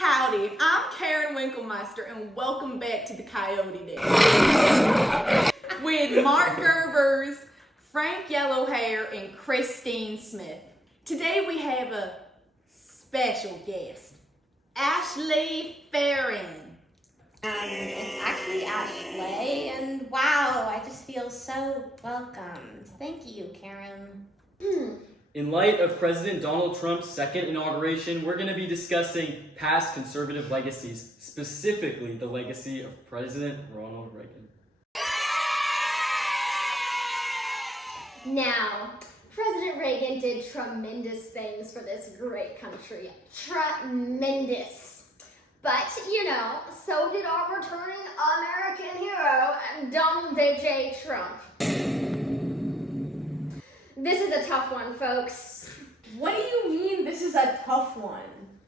Howdy, I'm Karen Winkelmeister, and welcome back to the Coyote Den with Mark Gerbers, Frank Yellowhair, and Christine Smith. Today we have a special guest, Ashley Farron. It's actually Ashley, and wow, I just feel so welcomed. Thank you, Karen. In light of President Donald Trump's second inauguration, we're going to be discussing past conservative legacies, specifically the legacy of President Ronald Reagan. Now, President Reagan did tremendous things for this great country. Tremendous. But, so did our returning American hero, Donald J. Trump. This is a tough one, folks. What do you mean this is a tough one?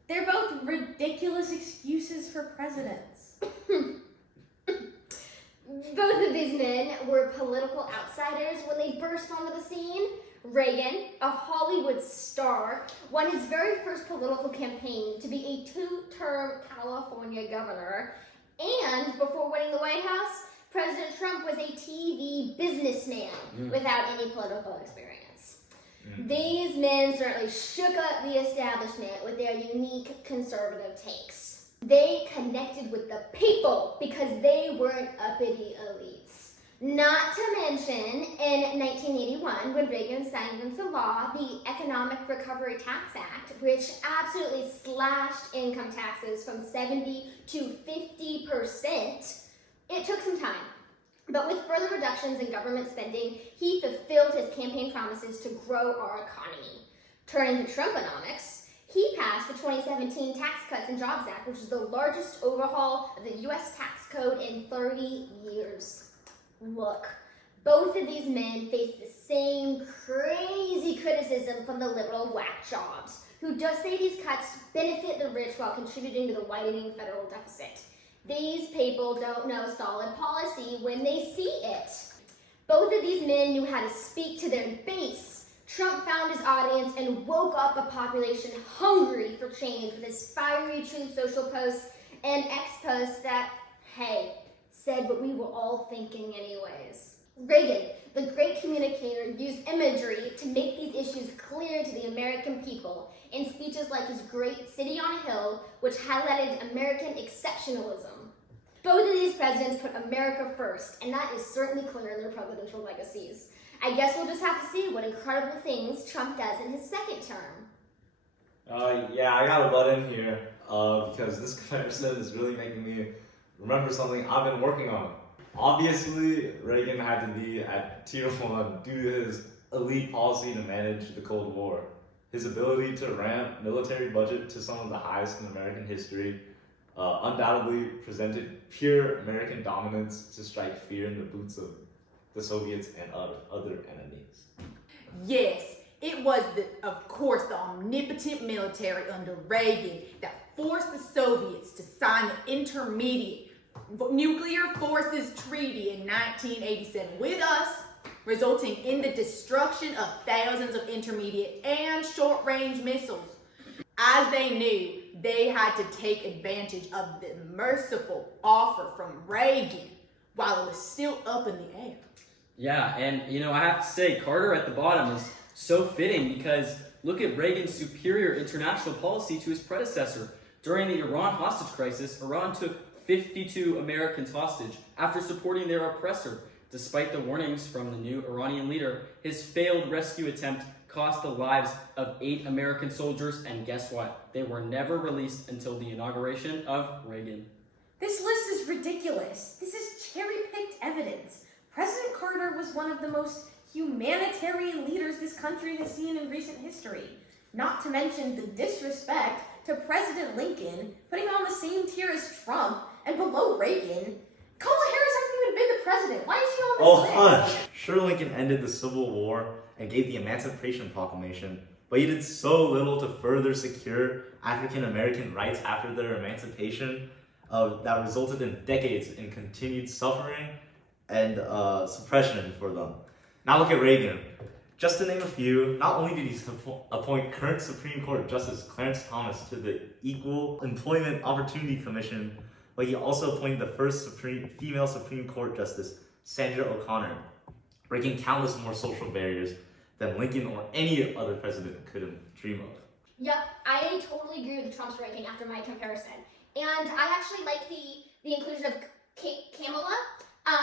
They're both ridiculous excuses for presidents. Both of these men were political outsiders when they burst onto the scene. Reagan, a Hollywood star, won his very first political campaign to be a two-term California governor. And before winning the White House, President Trump was a TV businessman without any political experience. These men certainly shook up the establishment with their unique conservative takes. They connected with the people because they weren't uppity elites. Not to mention, in 1981, when Reagan signed into law the Economic Recovery Tax Act, which absolutely slashed income taxes from 70 to 50%, it took some time. But with further reductions in government spending, he fulfilled his campaign promises to grow our economy. Turning to Trumponomics, he passed the 2017 Tax Cuts and Jobs Act, which is the largest overhaul of the U.S. tax code in 30 years. Look, both of these men face the same crazy criticism from the liberal whack jobs, who just say these cuts benefit the rich while contributing to the widening federal deficit. These people don't know solid policy when they see it. Both of these men knew how to speak to their base. Trump found his audience and woke up a population hungry for change with his fiery Truth Social posts and X posts that, hey, said what we were all thinking anyways. Reagan, the great communicator, used imagery to make these issues clear to the American people in speeches like his great City on a Hill, which highlighted American exceptionalism. Both of these presidents put America first, and that is certainly clear in their presidential legacies. I guess we'll just have to see what incredible things Trump does in his second term. Yeah, I gotta butt in here because this comparison is really making me remember something I've been working on. Obviously, Reagan had to be at tier 1 due to his elite policy to manage the Cold War. His ability to ramp military budget to some of the highest in American history undoubtedly presented pure American dominance to strike fear in the boots of the Soviets and other enemies. Yes, it was, of course, the omnipotent military under Reagan that forced the Soviets to sign the Intermediate Nuclear Forces Treaty in 1987 with us, resulting in the destruction of thousands of intermediate and short-range missiles. As they knew, they had to take advantage of the merciful offer from Reagan while it was still up in the air. Yeah, and I have to say, Carter at the bottom is so fitting because look at Reagan's superior international policy to his predecessor. During the Iran hostage crisis, Iran took 52 Americans hostage after supporting their oppressor. Despite the warnings from the new Iranian leader, his failed rescue attempt cost the lives of 8 American soldiers, and guess what? They were never released until the inauguration of Reagan. This list is ridiculous. This is cherry-picked evidence. President Carter was one of the most humanitarian leaders this country has seen in recent history. Not to mention the disrespect to President Lincoln, putting him on the same tier as Trump and below Reagan. Kamala Harris hasn't even been the president. Why is she on this list? Sure, Lincoln ended the Civil War and gave the Emancipation Proclamation, but he did so little to further secure African American rights after their emancipation that resulted in decades in continued suffering and suppression for them. Now look at Reagan. Just to name a few, not only did he appoint current Supreme Court Justice Clarence Thomas to the Equal Employment Opportunity Commission, but he also appointed the first female Supreme Court Justice, Sandra O'Connor, breaking countless more social barriers than Lincoln or any other president could have dreamed of. Yep, I totally agree with Trump's ranking after my comparison. And I actually like the inclusion of Kamala.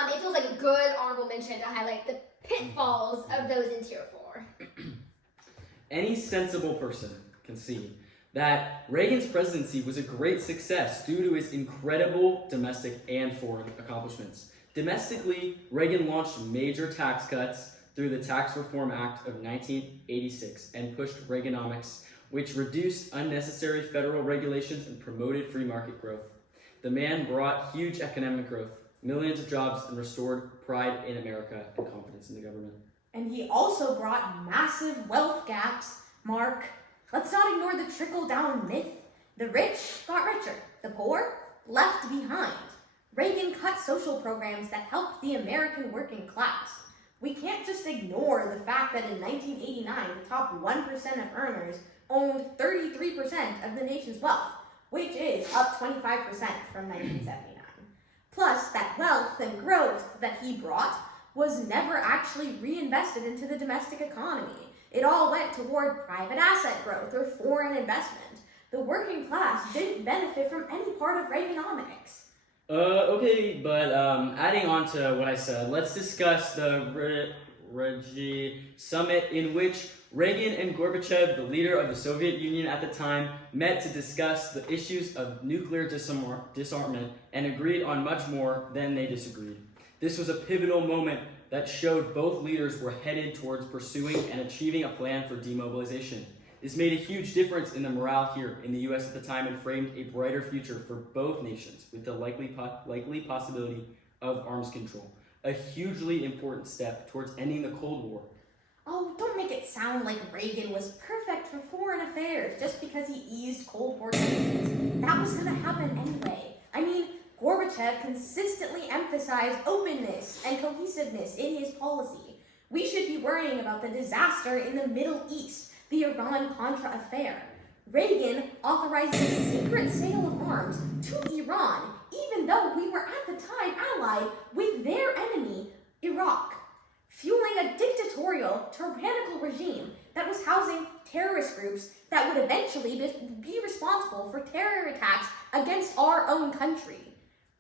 It feels like a good honorable mention to highlight the pitfalls of those in tier 4. Any sensible person can see that Reagan's presidency was a great success due to his incredible domestic and foreign accomplishments. Domestically, Reagan launched major tax cuts through the Tax Reform Act of 1986 and pushed Reaganomics, which reduced unnecessary federal regulations and promoted free market growth. The man brought huge economic growth, millions of jobs, and restored pride in America and confidence in the government. And he also brought massive wealth gaps. Mark, let's not ignore the trickle-down myth. The rich got richer, the poor left behind. Reagan cut social programs that helped the American working class. We can't just ignore the fact that in 1989, the top 1% of earners owned 33% of the nation's wealth, which is up 25% from 1979. Plus, that wealth and growth that he brought was never actually reinvested into the domestic economy. It all went toward private asset growth or foreign investment. The working class didn't benefit from any part of Reaganomics. Okay, but adding on to what I said, let's discuss the Rigi summit in which Reagan and Gorbachev, the leader of the Soviet Union at the time, met to discuss the issues of nuclear disarmament and agreed on much more than they disagreed. This was a pivotal moment that showed both leaders were headed towards pursuing and achieving a plan for demobilization. This made a huge difference in the morale here in the U.S. at the time and framed a brighter future for both nations with the likely possibility of arms control, a hugely important step towards ending the Cold War. Oh, don't make it sound like Reagan was perfect for foreign affairs just because he eased Cold War tensions. That was going to happen anyway. I mean, Gorbachev consistently emphasized openness and cohesiveness in his policy. We should be worrying about the disaster in the Middle East, the Iran-Contra affair. Reagan authorized the secret sale of arms to Iran, even though we were at the time allied with their enemy, Iraq, fueling a dictatorial, tyrannical regime that was housing terrorist groups that would eventually be responsible for terror attacks against our own country.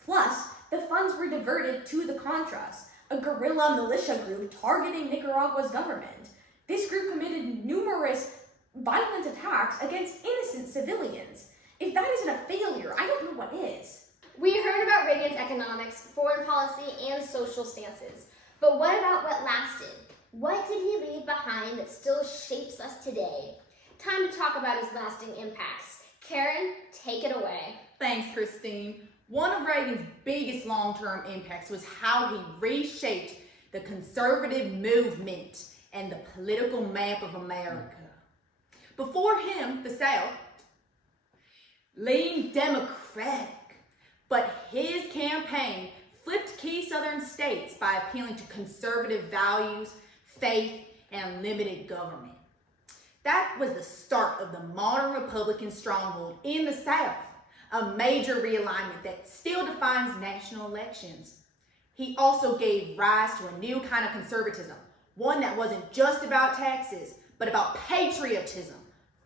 Plus, the funds were diverted to the Contras, a guerrilla militia group targeting Nicaragua's government. This group committed numerous violent attacks against innocent civilians. If that isn't a failure, I don't know what is. We heard about Reagan's economics, foreign policy, and social stances. But what about what lasted? What did he leave behind that still shapes us today? Time to talk about his lasting impacts. Karen, take it away. Thanks, Christine. One of Reagan's biggest long-term impacts was how he reshaped the conservative movement and the political map of America. Before him, the South leaned Democratic, but his campaign flipped key Southern states by appealing to conservative values, faith, and limited government. That was the start of the modern Republican stronghold in the South, a major realignment that still defines national elections. He also gave rise to a new kind of conservatism, one that wasn't just about taxes, but about patriotism,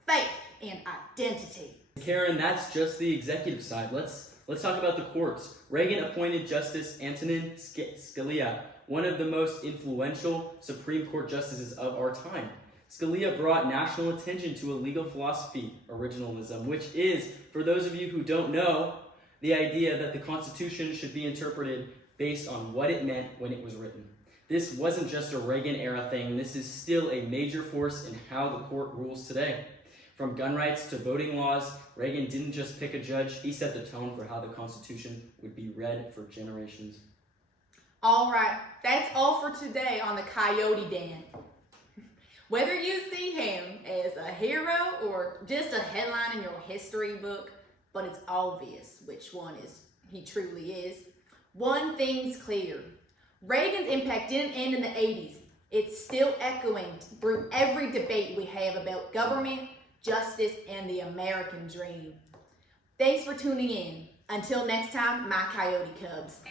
faith, and identity. Karen, that's just the executive side. Let's talk about the courts. Reagan appointed Justice Antonin Scalia, one of the most influential Supreme Court justices of our time. Scalia brought national attention to a legal philosophy, originalism, which is, for those of you who don't know, the idea that the Constitution should be interpreted based on what it meant when it was written. This wasn't just a Reagan-era thing. This is still a major force in how the court rules today. From gun rights to voting laws, Reagan didn't just pick a judge, he set the tone for how the Constitution would be read for generations. All right, that's all for today on the Coyote Den. Whether you see him as a hero or just a headline in your history book, but it's obvious which one he truly is, one thing's clear. Reagan's impact didn't end in the 80s. It's still echoing through every debate we have about government, justice, and the American dream. Thanks for tuning in. Until next time, my Coyote Cubs.